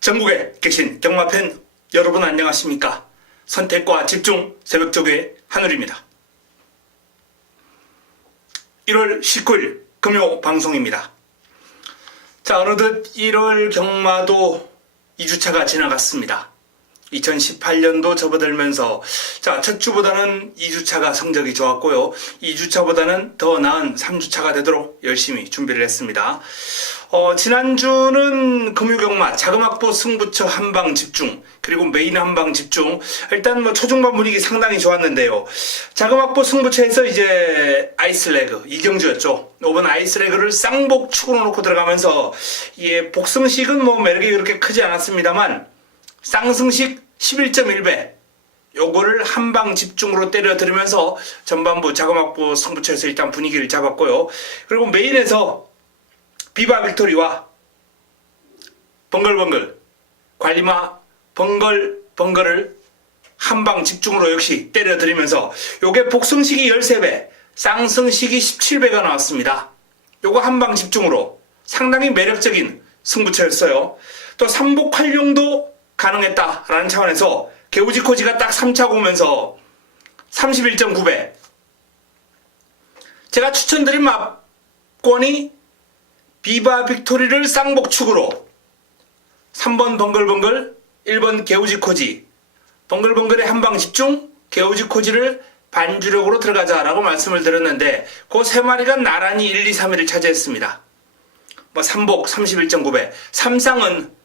전국에 계신 경마팬 여러분 안녕하십니까? 선택과 집중 새벽조교의 한울입니다. 1월 19일 금요 방송입니다. 자, 어느덧 1월 경마도 2주차가 지나갔습니다. 2018년도 접어들면서 첫 주보다는 2주차가 성적이 좋았고요. 2주차보다는 더 나은 3주차가 되도록 열심히 준비를 했습니다. 지난주는 금요경마 자금확보 승부처 한방 집중 그리고 메인 한방 집중, 일단 초중반 분위기 상당히 좋았는데요. 자금확보 승부처에서 이제 아이스레그 이경주였죠. 이번 아이스레그를 쌍복 축으로 놓고 들어가면서 복승식은 매력이 그렇게 크지 않았습니다만 쌍승식 11.1배 요거를 한방 집중으로 때려 들으면서 전반부 자금확보 승부처에서 일단 분위기를 잡았고요. 그리고 메인에서 비바 빅토리와 번글번글 관리마 번글번글을 한방 집중으로 역시 때려 들으면서 요게 복승식이 13배 쌍승식이 17배가 나왔습니다. 요거 한방 집중으로 상당히 매력적인 승부처였어요. 또 삼복 활용도 가능했다라는 차원에서 개우지코지가 딱 3차 오면서 31.9배. 제가 추천드린 막권이 비바 빅토리를 쌍복축으로 3번 번글번글, 1번 개우지코지, 번글번글의 한방 집중, 개우지코지를 반주력으로 들어가자라고 말씀을 드렸는데 그 세 마리가 나란히 1, 2, 3위를 차지했습니다. 삼복 31.9배, 삼쌍은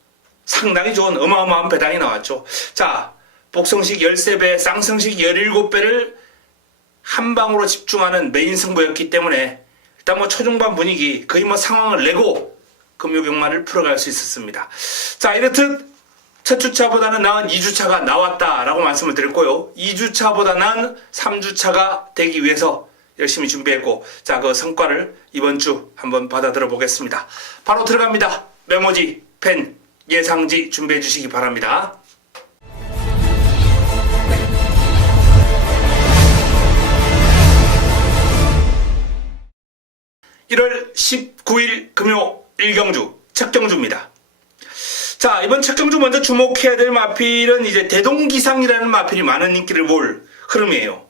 상당히 좋은 어마어마한 배당이 나왔죠. 자, 복성식 13배, 쌍승식 17배를 한방으로 집중하는 메인 승부였기 때문에 일단 초중반 분위기 거의 상황을 내고 금요경마를 풀어갈 수 있었습니다. 자, 이렇듯 첫 주차보다는 나은 2주차가 나왔다라고 말씀을 드렸고요. 2주차보다 나은 3주차가 되기 위해서 열심히 준비했고, 자, 그 성과를 이번 주 한번 받아들어 보겠습니다. 바로 들어갑니다. 메모지, 펜, 예상지 준비해 주시기 바랍니다. (1월 19일) 금요 1경주 첫 경주입니다. 자, 이번 첫 경주 먼저 주목해야 될 마필은 이제 대동기상이라는 마필이 많은 인기를 볼 흐름이에요.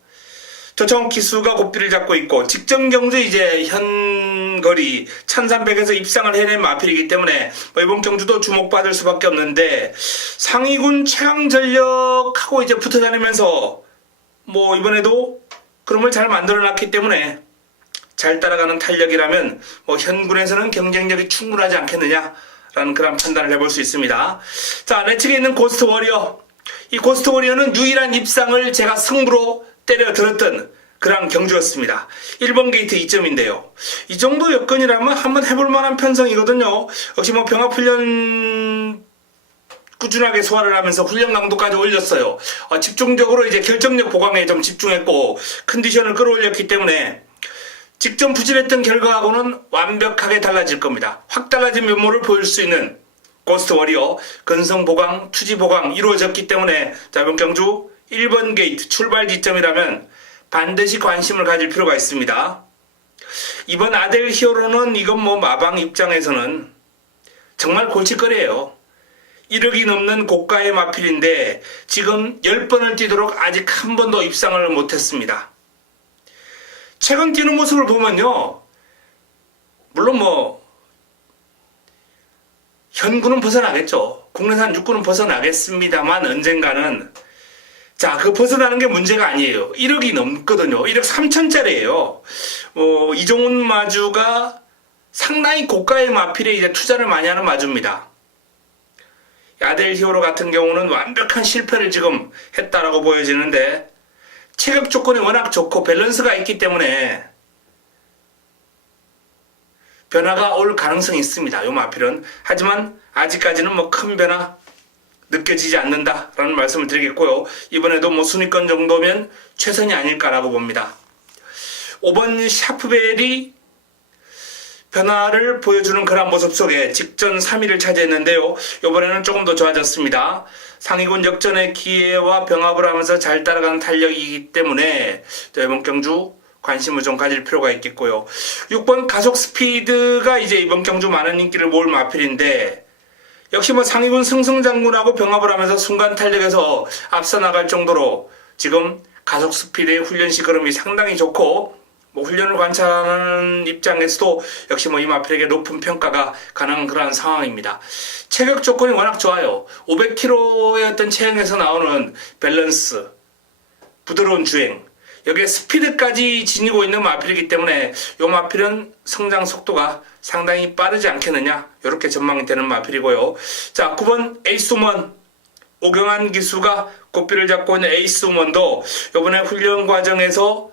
조청 기수가 고삐를 잡고 있고 직전 경주 이제 현거리 1300에서 입상을 해낸 마필이기 때문에 이번 경주도 주목받을 수밖에 없는데, 상위군 최강전력하고 이제 붙어 다니면서 이번에도 그런 걸 잘 만들어 놨기 때문에 잘 따라가는 탄력이라면 현군에서는 경쟁력이 충분하지 않겠느냐라는 그런 판단을 해볼 수 있습니다. 자, 내 측에 있는 고스트 워리어, 이 고스트 워리어는 유일한 입상을 제가 승부로 때려 들었던 그런 경주였습니다. 1번 게이트 2점인데요. 이 정도 여건이라면 한번 해볼 만한 편성이거든요. 역시 병합훈련 꾸준하게 소화를 하면서 훈련 강도까지 올렸어요. 집중적으로 이제 결정력 보강에 좀 집중했고 컨디션을 끌어올렸기 때문에 직전 부진했던 결과하고는 완벽하게 달라질 겁니다. 확 달라진 면모를 보일 수 있는 고스트 워리어, 근성 보강, 투지 보강 이루어졌기 때문에 이번 경주 1번 게이트 출발 지점이라면 반드시 관심을 가질 필요가 있습니다. 이번 아델 히어로는 이건 마방 입장에서는 정말 골칫거리예요. 1억이 넘는 고가의 마필인데 지금 10번을 뛰도록 아직 한 번도 입상을 못했습니다. 최근 뛰는 모습을 보면요, 물론 현구는 벗어나겠죠. 국내산 육구는 벗어나겠습니다만 언젠가는 그 벗어나는 게 문제가 아니에요. 1억이 넘거든요. 1억 3천짜리예요. 이종훈 마주가 상당히 고가의 마필에 이제 투자를 많이 하는 마주입니다. 아델 히어로 같은 경우는 완벽한 실패를 지금 했다라고 보여지는데 체격 조건이 워낙 좋고 밸런스가 있기 때문에 변화가 올 가능성이 있습니다. 이 마필은. 하지만 아직까지는 큰 변화 느껴지지 않는다라는 말씀을 드리겠고요. 이번에도 순위권 정도면 최선이 아닐까라고 봅니다. 5번 샤프벨이 변화를 보여주는 그런 모습 속에 직전 3위를 차지했는데요. 이번에는 조금 더 좋아졌습니다. 상위군 역전의 기회와 병합을 하면서 잘 따라가는 탄력이기 때문에 이번 경주 관심을 좀 가질 필요가 있겠고요. 6번 가속 스피드가 이제 이번 경주 많은 인기를 모을 마필인데 역시 뭐 상위군 승승장군하고 병합을 하면서 순간 탄력에서 앞서 나갈 정도로 지금 가속 스피드의 훈련 시그름이 상당히 좋고, 뭐 훈련을 관찰하는 입장에서도 역시 뭐 이 마필에게 높은 평가가 가능한 그러한 상황입니다. 체격 조건이 워낙 좋아요. 500km의 어떤 체형에서 나오는 밸런스, 부드러운 주행, 여기에 스피드까지 지니고 있는 마필이기 때문에 이 마필은 성장 속도가 상당히 빠르지 않겠느냐, 이렇게 전망이 되는 마필이고요. 자, 9번 에이스우먼 오경환 기수가 꽃비를 잡고 있는 에이스우먼도 이번에 훈련 과정에서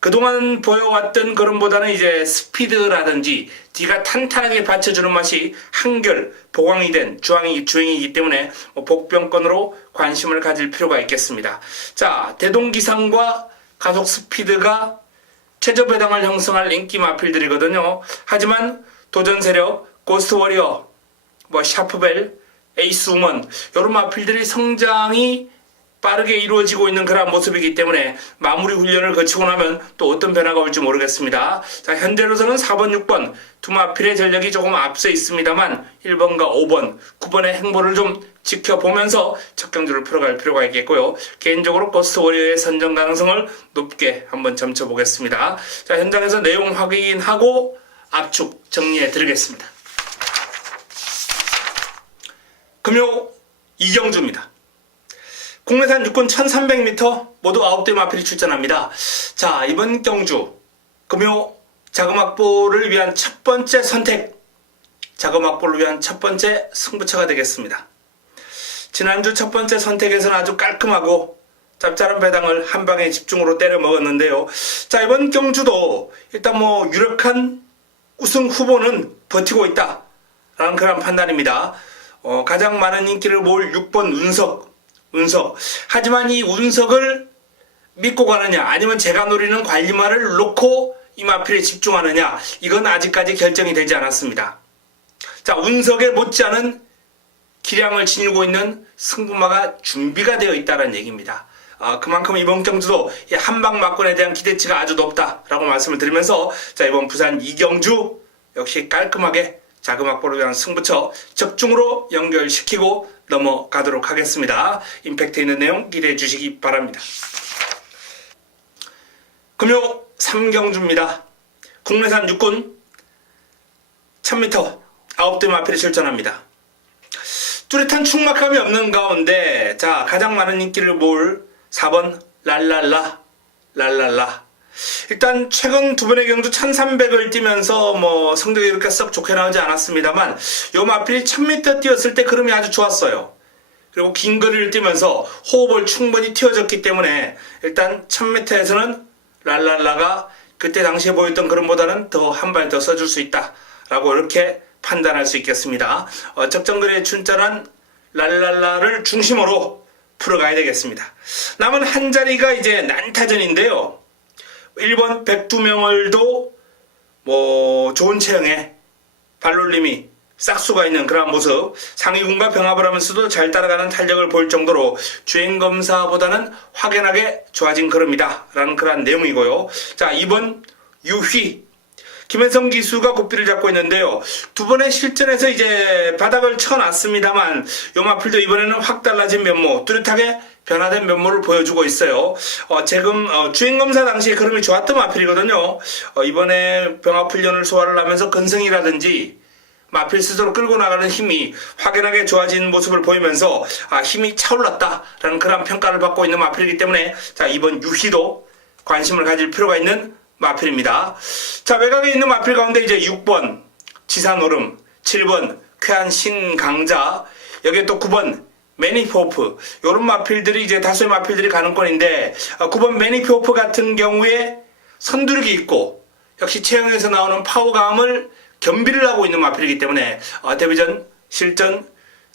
그동안 보여왔던 그런보다는 이제 스피드라든지 뒤가 탄탄하게 받쳐주는 맛이 한결 보강이 된 주행이기 때문에 복병권으로 관심을 가질 필요가 있겠습니다. 자, 대동기상과 가속 스피드가 최저 배당을 형성할 인기 마필들이거든요. 하지만 도전 세력, 고스트 워리어, 샤프벨, 에이스우먼 이런 마필들이 성장이 빠르게 이루어지고 있는 그런 모습이기 때문에 마무리 훈련을 거치고 나면 또 어떤 변화가 올지 모르겠습니다. 자, 현재로서는 4번, 6번 두 마필의 전력이 조금 앞서 있습니다만 1번과 5번, 9번의 행보를 좀 지켜보면서 첫 경주를 풀어갈 필요가 있겠고요. 개인적으로 고스트 워리어의 선정 가능성을 높게 한번 점쳐보겠습니다. 자, 현장에서 내용 확인하고 압축 정리해 드리겠습니다. 금요 2경주입니다. 국내산 육군 1300m 모두 9대 마필이 출전합니다. 자, 이번 경주 금요 자금 확보를 위한 첫 번째 선택, 자금 확보를 위한 첫 번째 승부처가 되겠습니다. 지난주 첫 번째 선택에서는 아주 깔끔하고 짭짤한 배당을 한 방에 집중으로 때려 먹었는데요. 자, 이번 경주도 일단 유력한 우승 후보는 버티고 있다라는 그런 판단입니다. 가장 많은 인기를 모을 6번 운석. 하지만 이 운석을 믿고 가느냐, 아니면 제가 노리는 관리마를 놓고 이 마필에 집중하느냐, 이건 아직까지 결정이 되지 않았습니다. 자, 운석에 못지않은 기량을 지니고 있는 승부마가 준비가 되어 있다는 얘기입니다. 그만큼 이번 경주도 한방 막권에 대한 기대치가 아주 높다라고 말씀을 드리면서, 자, 이번 부산 2경주 역시 깔끔하게 자금 확보를 위한 승부처 적중으로 연결시키고 넘어가도록 하겠습니다. 임팩트 있는 내용 기대해 주시기 바랍니다. 금요 3경주입니다. 국내산 육군 1000m 9대 마필이 출전합니다. 뚜렷한 충막감이 없는 가운데, 자, 가장 많은 인기를 모을 4번 랄랄라. 일단 최근 두 번의 경주 1300을 뛰면서 성적이 그렇게 썩 좋게 나오지 않았습니다만, 요 마필이 1000m 뛰었을 때 흐름이 아주 좋았어요. 그리고 긴 거리를 뛰면서 호흡을 충분히 틔워줬기 때문에 일단 1000m에서는 랄랄라가 그때 당시에 보였던 그림보다는 더 한 발 더 써줄 수 있다라고 이렇게 판단할 수 있겠습니다. 적정거리에 출전한 랄랄라를 중심으로 풀어가야 되겠습니다. 남은 한 자리가 이제 난타전인데요. 1번 백두명을도 좋은 체형에 발놀림이 싹수가 있는 그런 모습, 상위군과 병합을 하면서도 잘 따라가는 탄력을 보일 정도로 주행검사보다는 확연하게 좋아진 걸음이다 라는 그런 내용이고요. 자, 2번 유휘 김혜성 기수가 고삐를 잡고 있는데요. 두 번의 실전에서 이제 바닥을 쳐놨습니다만 요 마필도 이번에는 확 달라진 면모, 뚜렷하게 변화된 면모를 보여주고 있어요. 지금 주행검사 당시에 걸음이 좋았던 마필이거든요. 이번에 병합훈련을 소화를 하면서 근성이라든지 마필 스스로 끌고 나가는 힘이 확연하게 좋아진 모습을 보이면서 힘이 차올랐다라는 그런 평가를 받고 있는 마필이기 때문에, 자, 이번 유희도 관심을 가질 필요가 있는 마필입니다. 자, 외곽에 있는 마필 가운데 이제 6번 지산오름, 7번 쾌한 신강자, 여기에 또 9번 매니포프, 요런 마필들이 이제 다수의 마필들이 가는권인데, 9번 매니포프 같은 경우에 선두력이 있고 역시 체형에서 나오는 파워감을 겸비를 하고 있는 마필이기 때문에 데뷔전 실전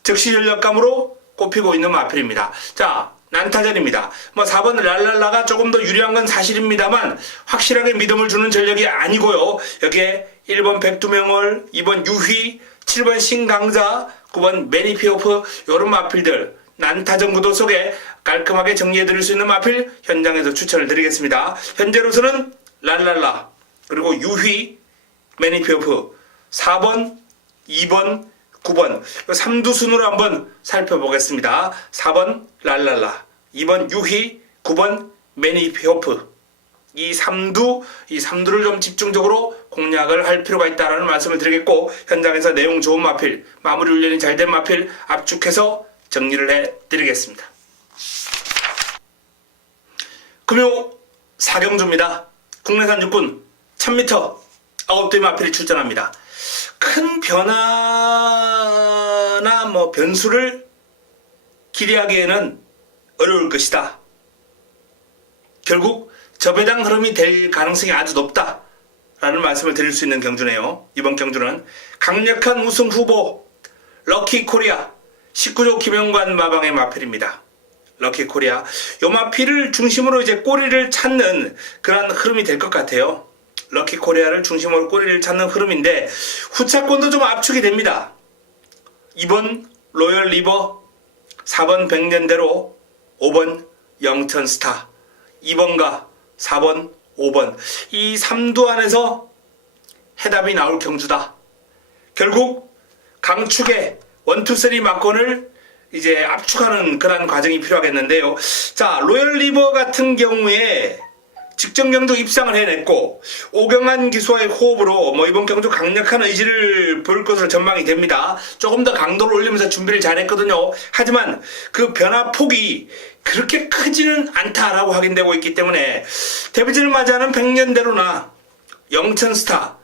즉시 전력감으로 꼽히고 있는 마필입니다. 자, 난타전입니다. 4번 랄랄라가 조금 더 유리한 건 사실입니다만 확실하게 믿음을 주는 전력이 아니고요. 여기에 1번 백두명월, 2번 유휘, 7번 신강자, 9번 매니피오프, 요런 마필들 난타전 구도 속에 깔끔하게 정리해드릴 수 있는 마필 현장에서 추천을 드리겠습니다. 현재로서는 랄랄라, 그리고 유휘, 매니피오프, 4번, 2번, 9번 3두 순으로 한번 살펴보겠습니다. 4번 랄랄라, 2번 유희, 9번 매니피호프. 이 3두를 좀 집중적으로 공략을 할 필요가 있다는 말씀을 드리겠고, 현장에서 내용 좋은 마필, 마무리 훈련이 잘 된 마필 압축해서 정리를 해드리겠습니다. 금요 4경주입니다. 국내산 육군 1000m 9대의 마필이 출전합니다. 큰 변화나 변수를 기대하기에는 어려울 것이다. 결국 저배당 흐름이 될 가능성이 아주 높다 라는 말씀을 드릴 수 있는 경주네요. 이번 경주는 강력한 우승 후보 럭키코리아 19조 김영관 마방의 마필입니다. 럭키코리아, 요 마필을 중심으로 이제 꼬리를 찾는 그런 흐름이 될 것 같아요. 럭키코리아를 중심으로 꼬리를 찾는 흐름인데 후차권도 좀 압축이 됩니다. 2번 로열 리버, 4번 백년대로, 5번 영천스타, 2번과 4번, 5번 이 3두 안에서 해답이 나올 경주다. 결국 강축의 1, 2, 3 막권을 이제 압축하는 그런 과정이 필요하겠는데요. 자, 로열 리버 같은 경우에 직전 경주 입상을 해냈고 오경환 기수와의 호흡으로 이번 경주 강력한 의지를 보일 것으로 전망이 됩니다. 조금 더 강도를 올리면서 준비를 잘했거든요. 하지만 그 변화 폭이 그렇게 크지는 않다라고 확인되고 있기 때문에 데뷔전을 맞이하는 백년대로나 영천스타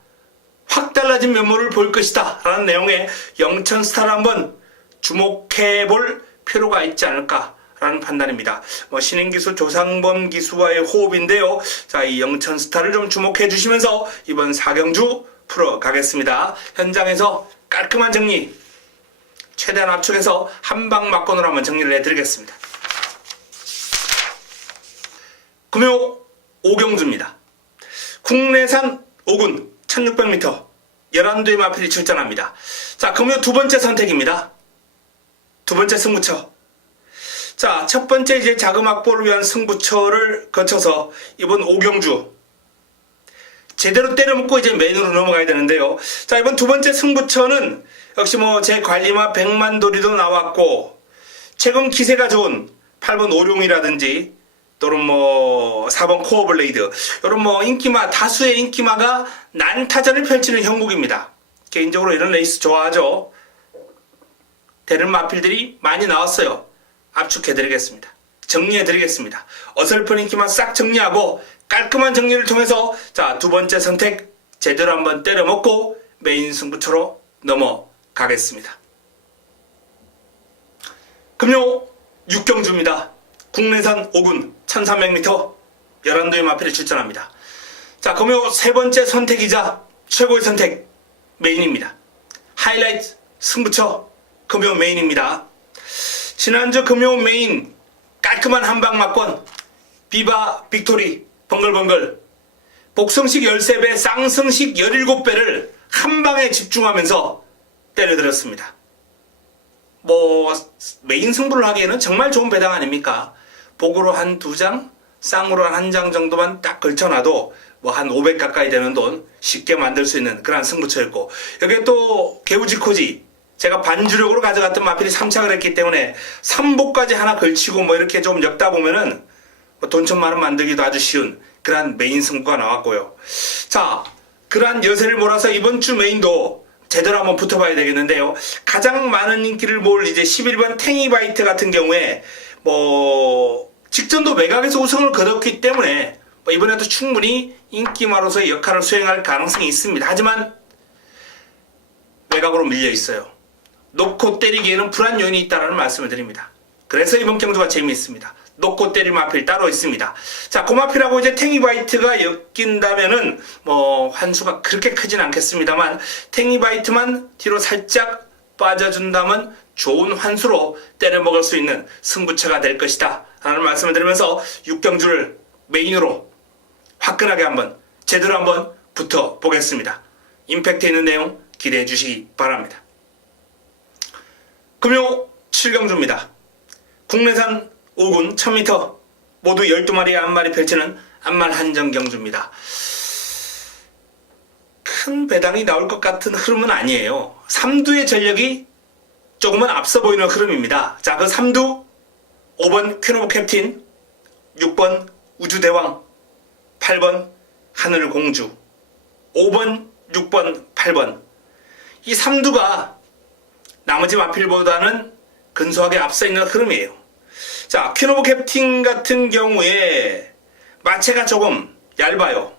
확 달라진 면모를 볼 것이다 라는 내용의 영천스타를 한번 주목해 볼 필요가 있지 않을까 라는 판단입니다. 신인 기수 조상범 기수와의 호흡인데요. 자, 이 영천스타를 좀 주목해 주시면서 이번 4경주 풀어가겠습니다. 현장에서 깔끔한 정리, 최대한 압축해서 한방 막권으로 한번 정리를 해드리겠습니다. 금요 5경주입니다. 국내산 5군 1600m 11두의 마필이 출전합니다. 자, 금요 두 번째 선택입니다. 두 번째 승부처. 자, 첫 번째 이제 자금 확보를 위한 승부처를 거쳐서 이번 5경주 제대로 때려먹고 이제 메인으로 넘어가야 되는데요. 자, 이번 두 번째 승부처는 역시 제 관리마 백만도리도 나왔고 최근 기세가 좋은 8번 오룡이라든지 또는 4번 코어블레이드 이런 인기마, 다수의 인기마가 난타전을 펼치는 형국입니다. 개인적으로 이런 레이스 좋아하죠. 되는 마필들이 많이 나왔어요. 압축해드리겠습니다. 정리해드리겠습니다. 어설픈 인기만 싹 정리하고 깔끔한 정리를 통해서 자, 두 번째 선택 제대로 한번 때려먹고 메인 승부처로 넘어가겠습니다. 금요 6경주입니다. 국내산 5군 1300m 11두의 마필이 출전합니다. 자, 금요 세 번째 선택이자 최고의 선택 메인입니다. 하이라이트 승부처 금요 메인입니다. 지난주 금요 메인 깔끔한 한방 막권 비바 빅토리 번글번글 복성식 13배 쌍성식 17배를 한방에 집중하면서 때려들었습니다. 메인 승부를 하기에는 정말 좋은 배당 아닙니까? 복으로 한 2장, 쌍으로 한 1장 정도만 딱 걸쳐놔도 한 500 가까이 되는 돈 쉽게 만들 수 있는 그런 승부처였고, 여기에 또 개우지코지 제가 반주력으로 가져갔던 마필이 3착을 했기 때문에 3복까지 하나 걸치고 이렇게 좀 엮다 보면은 돈 1000만원 만들기도 아주 쉬운 그러한 메인 승부가 나왔고요. 자, 그러한 여세를 몰아서 이번 주 메인도 제대로 한번 붙어봐야 되겠는데요. 가장 많은 인기를 모을 이제 11번 탱이바이트 같은 경우에 직전도 매각에서 우승을 거뒀기 때문에 이번에도 충분히 인기마로서의 역할을 수행할 가능성이 있습니다. 하지만 외곽으로 밀려 있어요. 놓고 때리기에는 불안 요인이 있다는 말씀을 드립니다. 그래서 이번 경주가 재미있습니다. 놓고 때릴 마필 따로 있습니다. 자, 그 마필하고 이제 탱이바이트가 엮인다면은 환수가 그렇게 크진 않겠습니다만 탱이바이트만 뒤로 살짝 빠져준다면 좋은 환수로 때려 먹을 수 있는 승부처가 될 것이다 라는 말씀을 드리면서 6경주를 메인으로 화끈하게 한번 제대로 한번 붙어 보겠습니다. 임팩트 있는 내용 기대해 주시기 바랍니다. 금요 7경주입니다. 국내산 5군 1000m 모두 12마리의 앞말이 펼치는 앞말 한정 경주입니다. 큰 배당이 나올 것 같은 흐름은 아니에요. 삼두의 전력이 조금은 앞서 보이는 흐름입니다. 자, 그 삼두 5번 퀸오브 캡틴, 6번 우주대왕, 8번 하늘공주, 5번, 6번, 8번. 이 삼두가 나머지 마필보다는 근소하게 앞서 있는 흐름이에요. 자, 퀸오브 캡틴 같은 경우에 마체가 조금 얇아요.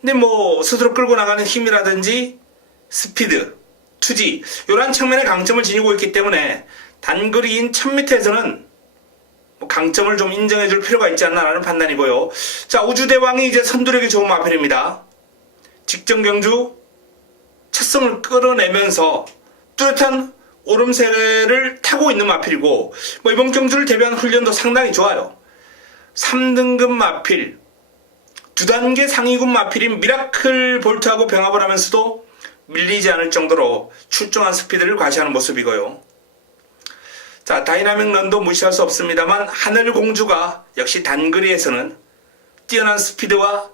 근데 뭐 스스로 끌고 나가는 힘이라든지 스피드, 투지 이러한 측면의 강점을 지니고 있기 때문에 단거리인 1000m에서는 뭐 강점을 좀 인정해줄 필요가 있지 않나라는 판단이고요. 자, 우주대왕이 이제 선두력이 좋은 마필입니다. 직전 경주 첫승을 끌어내면서 뚜렷한 오름세를 타고 있는 마필이고, 뭐 이번 경주를 대비한 훈련도 상당히 좋아요. 3등급 마필, 2단계 상위군 마필인 미라클 볼트하고 병합을 하면서도 밀리지 않을 정도로 출중한 스피드를 과시하는 모습이고요. 자, 다이나믹 런도 무시할 수 없습니다만 하늘공주가 역시 단거리에서는 뛰어난 스피드와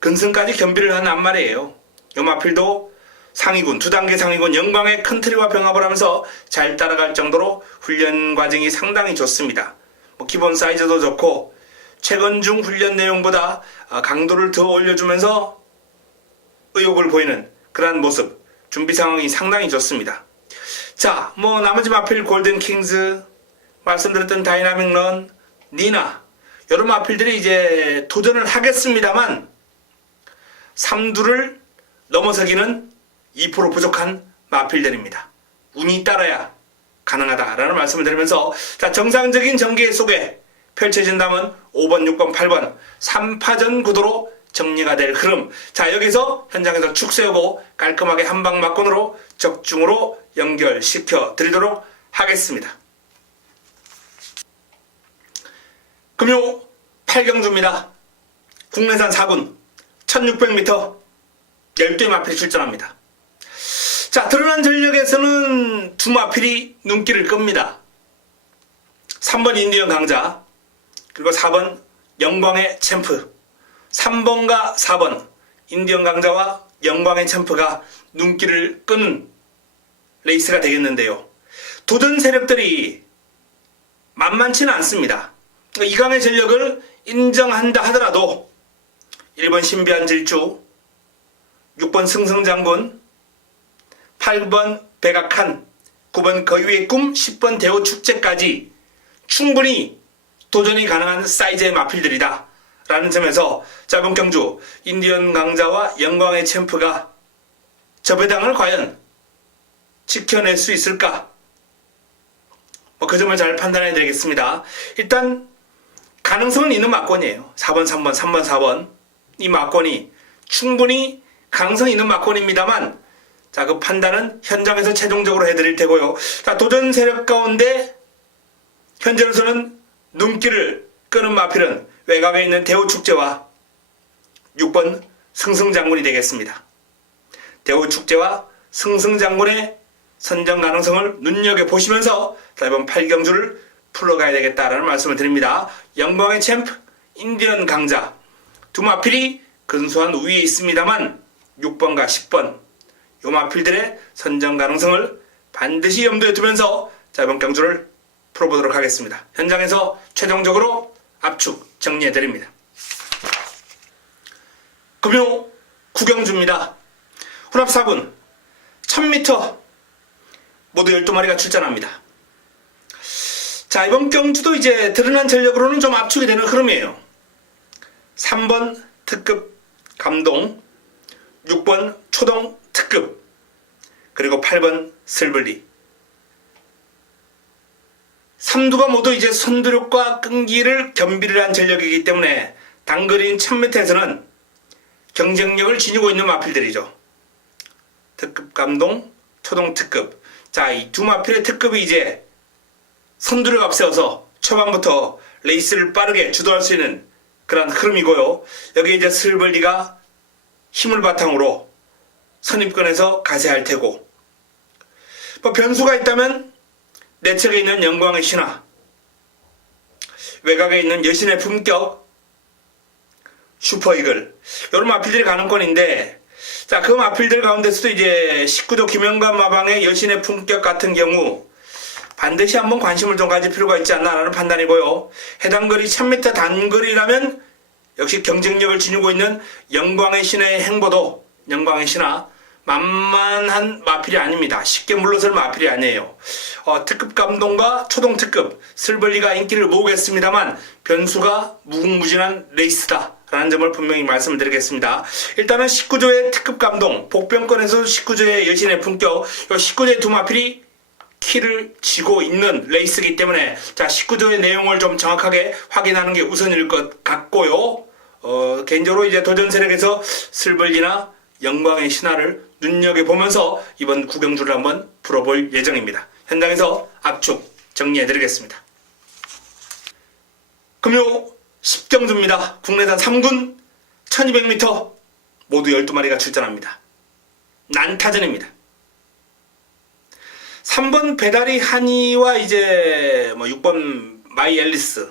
근성까지 겸비를 한 앞말이에요. 이 마필도 상위군, 2단계 상위군 영광의 컨트리와 병합을 하면서 잘 따라갈 정도로 훈련 과정이 상당히 좋습니다. 뭐 기본 사이즈도 좋고 최근 중 훈련 내용보다 강도를 더 올려주면서 의욕을 보이는 그러한 모습, 준비 상황이 상당히 좋습니다. 자, 뭐 나머지 마필 골든 킹즈, 말씀드렸던 다이나믹 런, 니나 이런 마필들이 이제 도전을 하겠습니다만 삼두를 넘어서기는 2% 부족한 마필들입니다. 운이 따라야 가능하다라는 말씀을 드리면서, 자, 정상적인 전개 속에 펼쳐진다면 5번, 6번, 8번 3파전 구도로 정리가 될 흐름. 자, 여기서 현장에서 축 세우고 깔끔하게 한방 막건으로 적중으로 연결시켜 드리도록 하겠습니다. 금요 8경주입니다. 국내산 4군 1600m 12의 마필이 출전합니다. 자, 드러난 전력에서는 두 마필이 눈길을 끕니다. 3번 인디언 강자, 그리고 4번 영광의 챔프. 3번과 4번 인디언 강자와 영광의 챔프가 눈길을 끄는 레이스가 되겠는데요. 도전 세력들이 만만치는 않습니다. 이 강의 전력을 인정한다 하더라도 1번 신비한 질주, 6번 승성장군, 8번 백악한, 9번 거위의 꿈, 10번 대호축제까지 충분히 도전이 가능한 사이즈의 마필들이다 라는 점에서 짧은 경주 인디언 강자와 영광의 챔프가 저 배당을 과연 지켜낼 수 있을까? 뭐 그 점을 잘 판단해야 되겠습니다. 일단 가능성은 있는 막권이에요. 4번, 3번, 3번, 4번 이 막권이 충분히 가능성이 있는 막권입니다만, 자, 그 판단은 현장에서 최종적으로 해드릴 테고요. 자, 도전 세력 가운데 현재로서는 눈길을 끄는 마필은 외곽에 있는 대호축제와 6번 승승장군이 되겠습니다. 대호축제와 승승장군의 선정 가능성을 눈여겨보시면서 이번 8경주를 풀어가야 되겠다라는 말씀을 드립니다. 영광의 챔프, 인디언 강자 두 마필이 근소한 우위에 있습니다만 6번과 10번 이 마필들의 선정 가능성을 반드시 염두에 두면서 이번 경주를 풀어보도록 하겠습니다. 현장에서 최종적으로 압축 정리해드립니다. 금요 9경주입니다. 혼합 4군 1000m 모두 12마리가 출전합니다. 자, 이번 경주도 이제 드러난 전력으로는 좀 압축이 되는 흐름이에요. 3번 특급 감동, 6번 초동 특급, 그리고 8번 슬블리. 3두가 모두 이제 선두력과 끈기를 겸비를 한 전력이기 때문에 단거리인 1000m에서는 경쟁력을 지니고 있는 마필들이죠. 특급 감동, 초동 특급. 자, 이 두 마필의 특급이 이제 선두를 앞세워서 초반부터 레이스를 빠르게 주도할 수 있는 그런 흐름이고요. 여기 이제 슬블리가 힘을 바탕으로 선입권에서 가세할 테고, 뭐 변수가 있다면 내측에 있는 영광의 신화, 외곽에 있는 여신의 품격, 슈퍼이글 이런 마필들이 가능권인데, 자, 그 마필들 가운데서도 이제 19조 김영관 마방의 여신의 품격 같은 경우 반드시 한번 관심을 좀 가질 필요가 있지 않나라는 판단이고요. 해당 거리 1000m 단거리라면 역시 경쟁력을 지니고 있는 영광의 신의 행보도 영광의 신화 만만한 마필이 아닙니다. 쉽게 물러설 마필이 아니에요. 특급 감동과 초동 특급 슬벌리가 인기를 모으겠습니다만 변수가 무궁무진한 레이스다 라는 점을 분명히 말씀을 드리겠습니다. 일단은 19조의 특급 감동, 복병권에서 19조의 여신의 품격, 이 19조의 두 마필이 키를 쥐고 있는 레이스이기 때문에 자 19조의 내용을 좀 정확하게 확인하는 게 우선일 것 같고요. 개인적으로 이제 도전 세력에서 슬벌리나 영광의 신화를 눈여겨보면서 이번 구경주를 한번 풀어볼 예정입니다. 현장에서 압축 정리해드리겠습니다. 금요 10경주입니다. 국내산 3군 1200m 모두 12마리가 출전합니다. 난타전입니다. 3번 배다리 한이와 이제 6번 마이 앨리스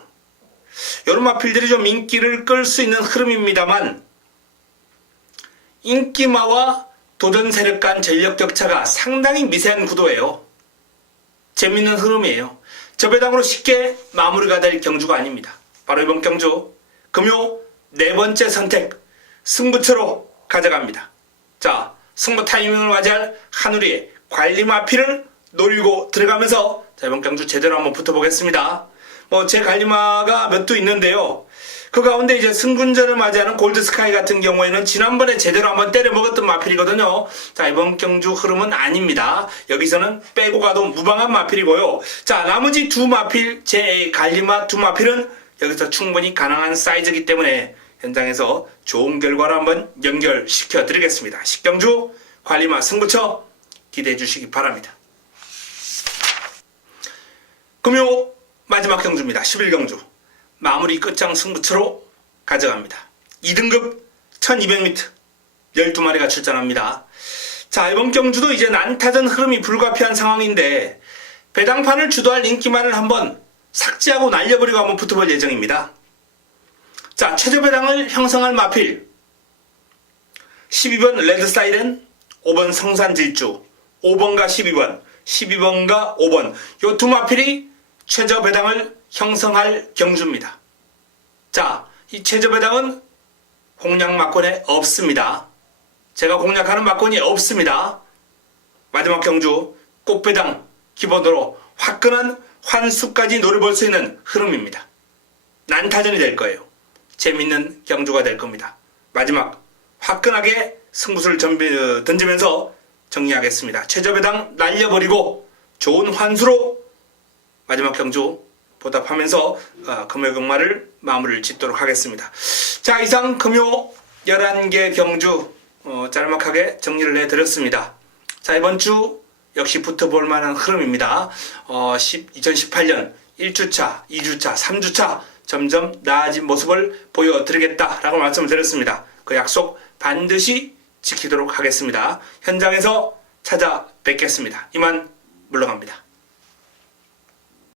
이런 마필들이 좀 인기를 끌 수 있는 흐름입니다만 인기마와 도전 세력 간 전력 격차가 상당히 미세한 구도예요. 재밌는 흐름이에요. 저 배당으로 쉽게 마무리가 될 경주가 아닙니다. 바로 이번 경주 금요 네 번째 선택 승부처로 가져갑니다. 자, 승부 타이밍을 맞이할 한우리의 관리 마필을 노리고 들어가면서 자, 이번 경주 제대로 한번 붙어보겠습니다. 제 관리마가 몇 두 있는데요. 그 가운데 이제 승군전을 맞이하는 골드스카이 같은 경우에는 지난번에 제대로 한번 때려 먹었던 마필이거든요. 자, 이번 경주 흐름은 아닙니다. 여기서는 빼고 가도 무방한 마필이고요. 자, 나머지 두 마필, 제 관리마 두 마필은 여기서 충분히 가능한 사이즈이기 때문에 현장에서 좋은 결과를 한번 연결시켜 드리겠습니다. 10경주 관리마 승부처 기대해 주시기 바랍니다. 금요 마지막 경주입니다. 11경주 마무리 끝장 승부처로 가져갑니다. 2등급 1200m 12마리가 출전합니다. 자, 이번 경주도 이제 난타전 흐름이 불가피한 상황인데 배당판을 주도할 인기만을 한번 삭제하고 날려버리고 한번 붙어볼 예정입니다. 자, 최저 배당을 형성할 마필 12번 레드 사이렌, 5번 성산질주, 5번과 12번, 12번과 5번 요 두 마필이 최저 배당을 형성할 경주입니다. 자, 이 최저 배당은 공략 막권에 없습니다. 제가 공략하는 막권이 없습니다. 마지막 경주 꽃배당 기본으로 화끈한 환수까지 노려볼 수 있는 흐름입니다. 난타전이 될 거예요. 재밌는 경주가 될 겁니다. 마지막 화끈하게 승부수를 던지면서 정리하겠습니다. 최저 배당 날려버리고 좋은 환수로 마지막 경주 보답하면서 금요경마를 마무리를 짓도록 하겠습니다. 자, 이상 금요 11개 경주 짤막하게 정리를 해드렸습니다. 자, 이번 주 역시 붙어볼 만한 흐름입니다. 2018년 1주차, 2주차, 3주차 점점 나아진 모습을 보여드리겠다라고 말씀을 드렸습니다. 그 약속 반드시 지키도록 하겠습니다. 현장에서 찾아뵙겠습니다. 이만 물러갑니다.